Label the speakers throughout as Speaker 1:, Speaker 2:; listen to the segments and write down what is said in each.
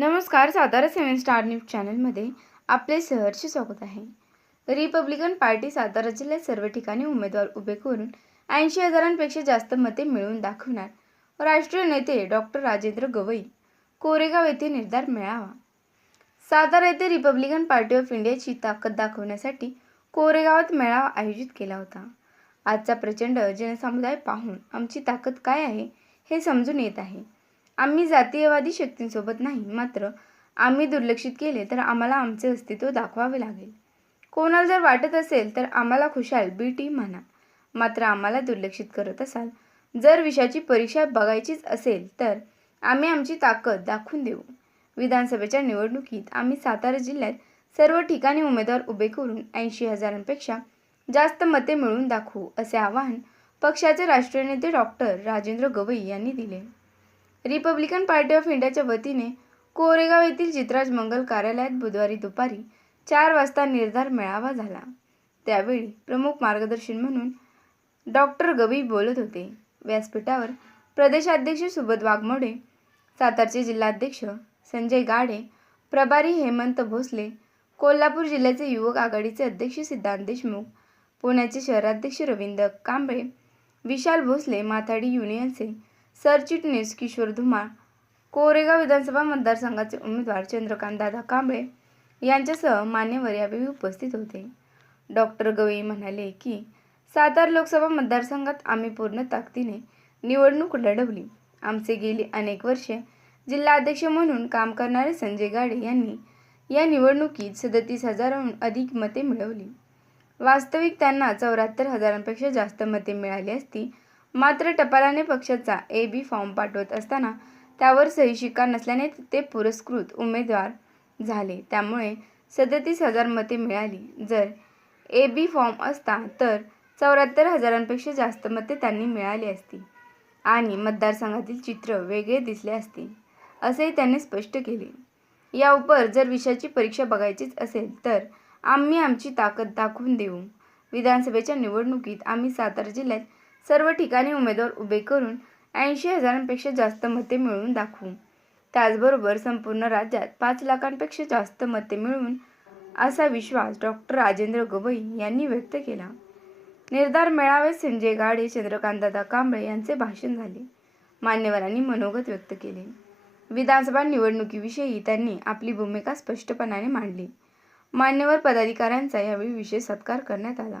Speaker 1: नमस्कार सातारा सेवन star news चॅनलमध्ये आपले सहर्ष स्वागत आहे. रिपब्लिकन पार्टी सातारा जिल्ह्यात सर्व ठिकाणी उमेदवार उभे करून ऐंशी हजारांपेक्षा जास्त मते मिळवून दाखवणार. राष्ट्रीय नेते डॉक्टर राजेंद्र गवई कोरेगाव येथे निर्धार मिळावा. सातारा येथे रिपब्लिकन पार्टी ऑफ इंडियाची ताकद दाखवण्यासाठी कोरेगावात मेळावा आयोजित केला होता. आजचा प्रचंड जनसमुदाय पाहून आमची ताकद काय आहे हे समजून येत आहे. आम्ही जातीयवादी शक्तींसोबत नाही मात्र आम्ही दुर्लक्षित केले तर आम्हाला आमचे अस्तित्व दाखवावे लागेल. कोणाला जर वाटत असेल तर आम्हाला खुशाल बी टी म्हणा. मात्र आम्हाला दुर्लक्षित करत असाल जर विषयाची परीक्षा बघायचीच असेल तर आम्ही आमची ताकद दाखवून देऊ. विधानसभेच्या निवडणुकीत आम्ही सातारा जिल्ह्यात सर्व ठिकाणी उमेदवार उभे करून ऐंशी हजारांपेक्षा जास्त मते मिळवून दाखवू असे आवाहन पक्षाचे राष्ट्रीय नेते डॉक्टर राजेंद्र गवई यांनी दिले. रिपब्लिकन पार्टी ऑफ इंडियाच्या वतीने कोरेगाव येथील चित्राज मंगल कार्यालयात बुधवारी दुपारी चार वाजता निर्धार मेळावा झाला. त्यावेळी प्रमुख मार्गदर्शन म्हणून डॉक्टर गवी बोलत होते. व्यासपीठावर प्रदेशाध्यक्ष सुबोध वाघमोडे सातारचे जिल्हाध्यक्ष संजय गाडे प्रभारी हेमंत भोसले कोल्हापूर जिल्ह्याचे युवक आघाडीचे अध्यक्ष सिद्धांत देशमुख पुण्याचे शहराध्यक्ष रवींद्र कांबळे विशाल भोसले माथाडी युनियनचे सरचिटणीस किशोर धुमाळ कोरेगाव विधानसभा मतदारसंघाचे उमेदवार चंद्रकांत दादा कांबळे यांच्यासह मान्यवर यावेळी उपस्थित होते. डॉक्टर गवई म्हणाले की सातार लोकसभा मतदारसंघात आम्ही पूर्ण ताकदीने निवडणूक लढवली. आमचे गेली अनेक वर्षे जिल्हाध्यक्ष म्हणून काम करणारे संजय गाडे यांनी या निवडणुकीत सदतीस हजाराहून अधिक मते मिळवली. वास्तविक त्यांना चौऱ्याहत्तर हजारांपेक्षा जास्त मते मिळाली असती मात्र टपालाने पक्षाचा ए बी फॉर्म पाठवत असताना त्यावर सही शिक्का नसल्याने ते पुरस्कृत उमेदवार झाले. त्यामुळे सदतीस हजार मते मिळाली. जर ए बी फॉर्म असता तर चौऱ्याहत्तर हजारांपेक्षा जास्त मते त्यांनी मिळाली असती आणि मतदारसंघातील चित्र वेगळे दिसले असते असेही त्यांनी स्पष्ट केले. या उपर जर विषयाची परीक्षा बघायचीच असेल तर आम्ही आमची ताकद दाखवून देऊ. विधानसभेच्या निवडणुकीत आम्ही सातारा जिल्ह्यात सर्व ठिकाणी उमेदवार उभे करून ऐंशी हजारांपेक्षा जास्त मते मिळवून दाखवू. त्याचबरोबर संपूर्ण राज्यात पाच लाखांपेक्षा जास्त मते मिळवून असा विश्वास डॉक्टर राजेंद्र गवई यांनी व्यक्त केला. निर्धार मेळाव्यात संजय गाडे चंद्रकांतदादा कांबळे यांचे भाषण झाले. मान्यवरांनी मनोगत व्यक्त केले. विधानसभा निवडणुकीविषयी त्यांनी आपली भूमिका स्पष्टपणाने मांडली. मान्यवर पदाधिकाऱ्यांचा यावेळी विशेष सत्कार करण्यात आला.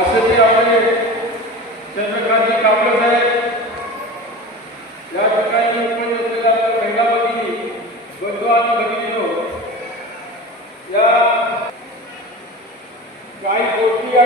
Speaker 2: असं ते आपले चंद्रकांतजी कापले साहेब या ठिकाणी उपस्थित असलेल्या आपल्या महिला भगिनी बंधू आणि भगिनीनो या काही गोष्टी या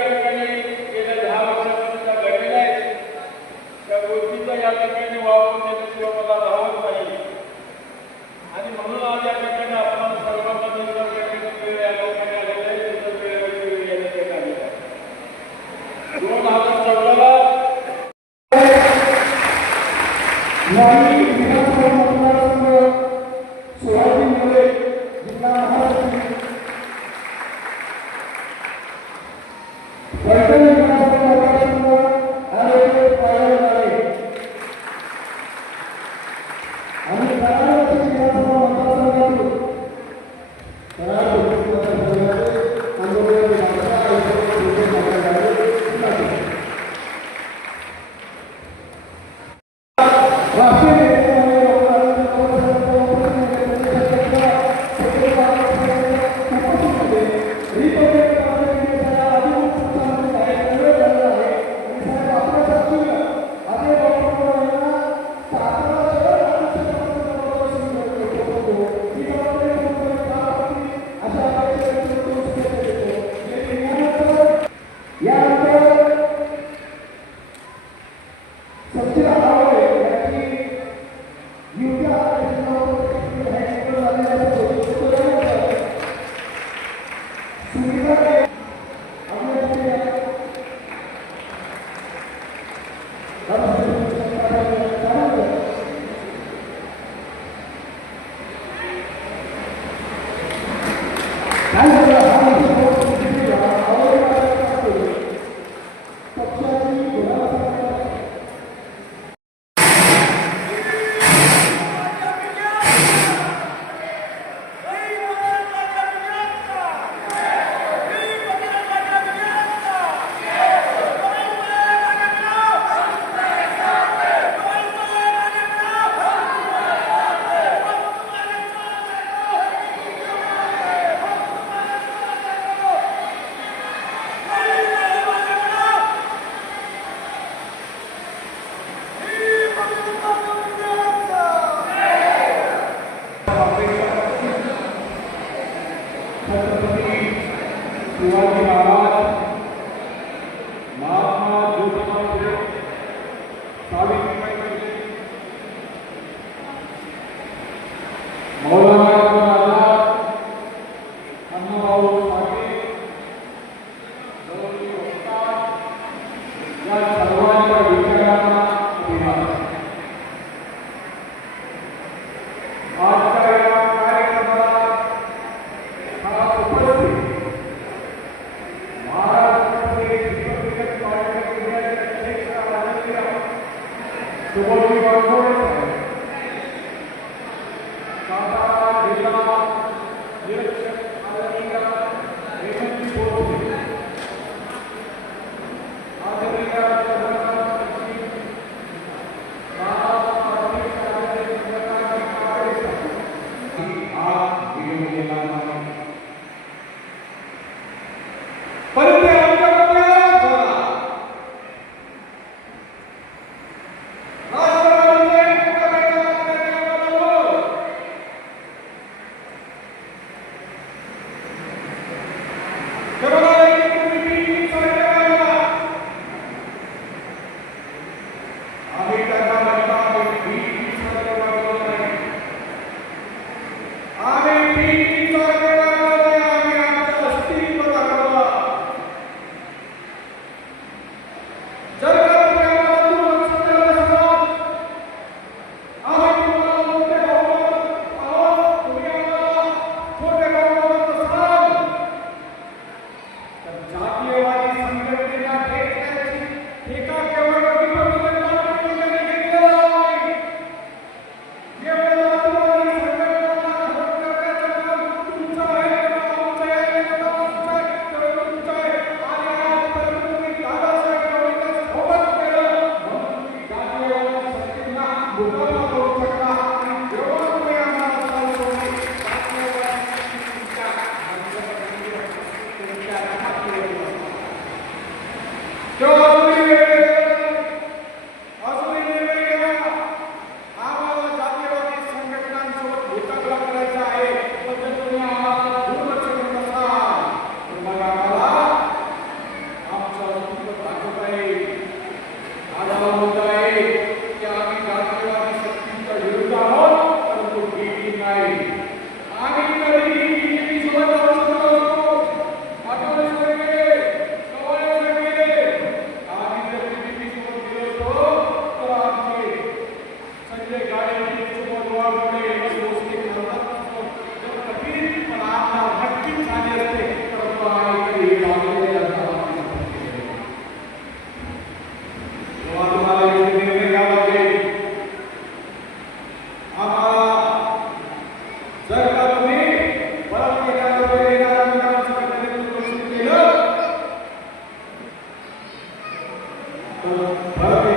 Speaker 2: Perfect.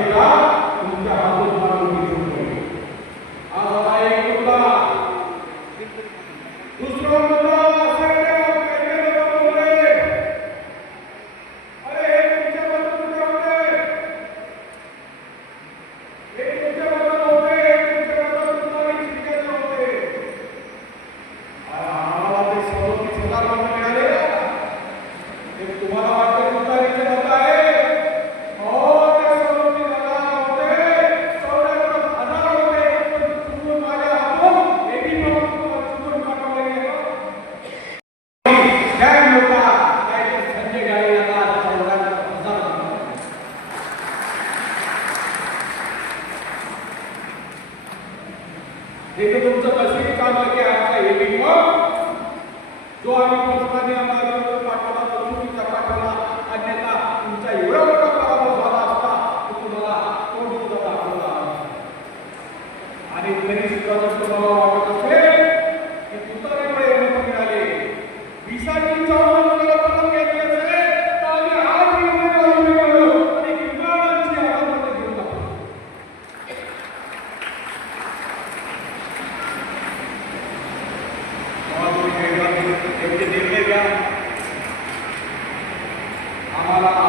Speaker 2: आम्हाला आजही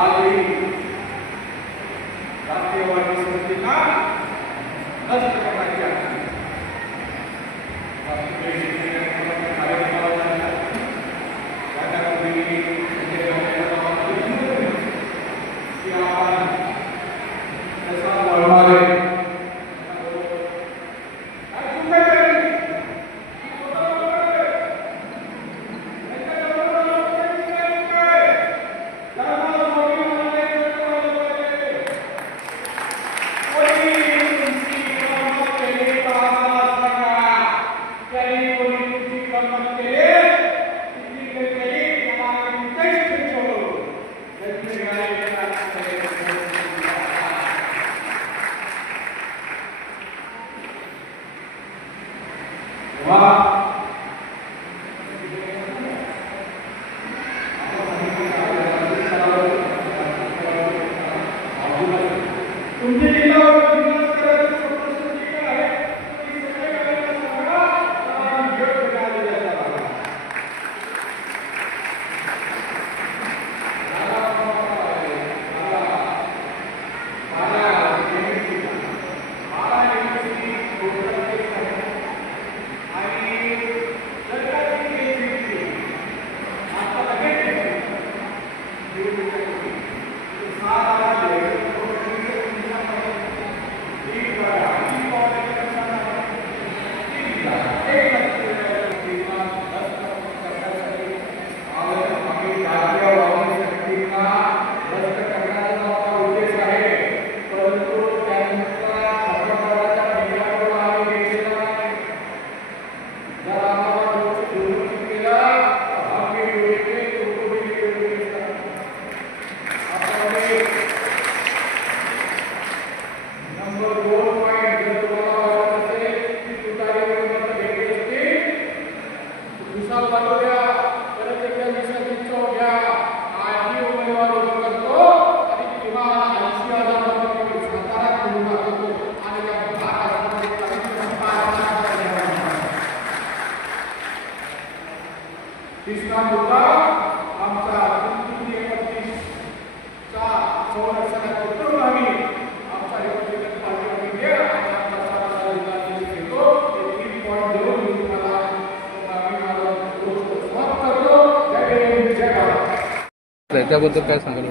Speaker 2: तिसरा मुद्दा आमचा आमचा रिपब्लिकन घेतो तीन पॉईंट देऊन मी तुम्हाला समाप्त करतो. जय
Speaker 3: त्याच्याबद्दल काय सांगाल?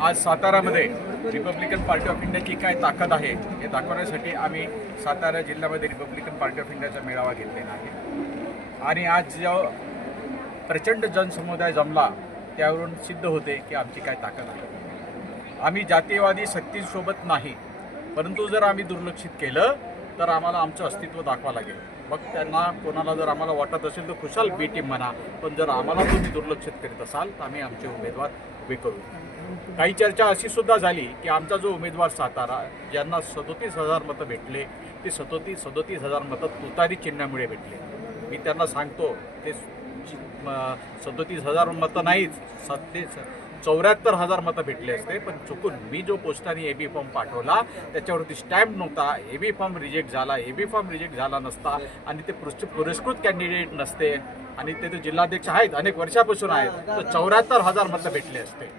Speaker 4: आज सातारामध्ये रिपब्लिकन पार्टी ऑफ इंडियाची काय ताकद आहे हे दाखवण्यासाठी आम्ही सातारा जिल्ह्यामध्ये रिपब्लिकन पार्टी ऑफ इंडियाचा मेळावा घेतलेला आहे. आणि आज जो प्रचंड जनसमुदाय जमला त्यावरून सिद्ध होते की आमची काय ताकद आहे. आम्ही जातीयवादी सक्तीसोबत नाही परंतु जर आम्ही दुर्लक्षित केलं तर आम्हाला आमचं अस्तित्व दाखवा लागेल. मग त्यांना कोणाला जर आम्हाला वाटत असेल तर खुशाल बी टीम म्हणा पण जर आम्हाला तुम्ही दुर्लक्षित करीत असाल तर आम्ही आमचे उमेदवार उभे करू काही चर्चा अशी सुद्धा झाली की आमचा जो उमेदवार सातारा ज्यांना सदोतीस हजार मतं भेटले ते सदोतीस सदोतीस हजार मतं तुतारी चिन्हामुळे भेटले. मी त्यांना सांगतो ते सदोतीस हजार मतं नाहीच सत्ते चौऱ्याहत्तर हजार मतं भेटले असते पण चुकून मी जो पोस्टाने ए बी फॉर्म पाठवला त्याच्यावरती स्टॅम्प नव्हता ए बी फॉर्म रिजेक्ट झाला ए बी फॉर्म रिजेक्ट झाला नसता आणि ते पुरस्- पुरस्कृत कॅन्डिडेट नसते आणि ते जिल्हाध्यक्ष आहेत अनेक वर्षापासून आहेत तर चौऱ्याहत्तर हजार मतं भेटले असते.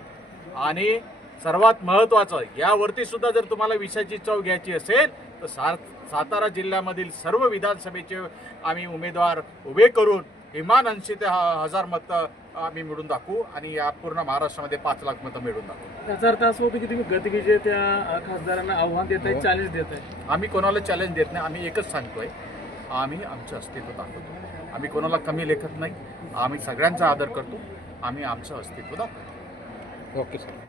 Speaker 4: आणि सर्वात महत्त्वाचं यावरती सुद्धा जर तुम्हाला विषयाची चव घ्यायची असेल तर सार सातारा जिल्ह्यामधील सर्व विधानसभेचे आम्ही उमेदवार उभे करून किमान ऐंशी ते ह- हजार मतं आम्ही मिळून दाखवू आणि या पूर्ण महाराष्ट्रामध्ये पाच लाख मतं मिळून दाखवू.
Speaker 3: त्याचा अर्थ असं होतं की तुम्ही गतविजय त्या खासदारांना आव्हान देत आहे चॅलेंज देत आहे
Speaker 4: आम्ही कोणाला चॅलेंज देत नाही आम्ही एकच सांगतोय आम्ही आमचं अस्तित्व दाखवतो. आम्ही कोणाला कमी लेखत नाही आम्ही सगळ्यांचा आदर करतो आम्ही आमचं अस्तित्व दाखवतो.
Speaker 3: Okay sir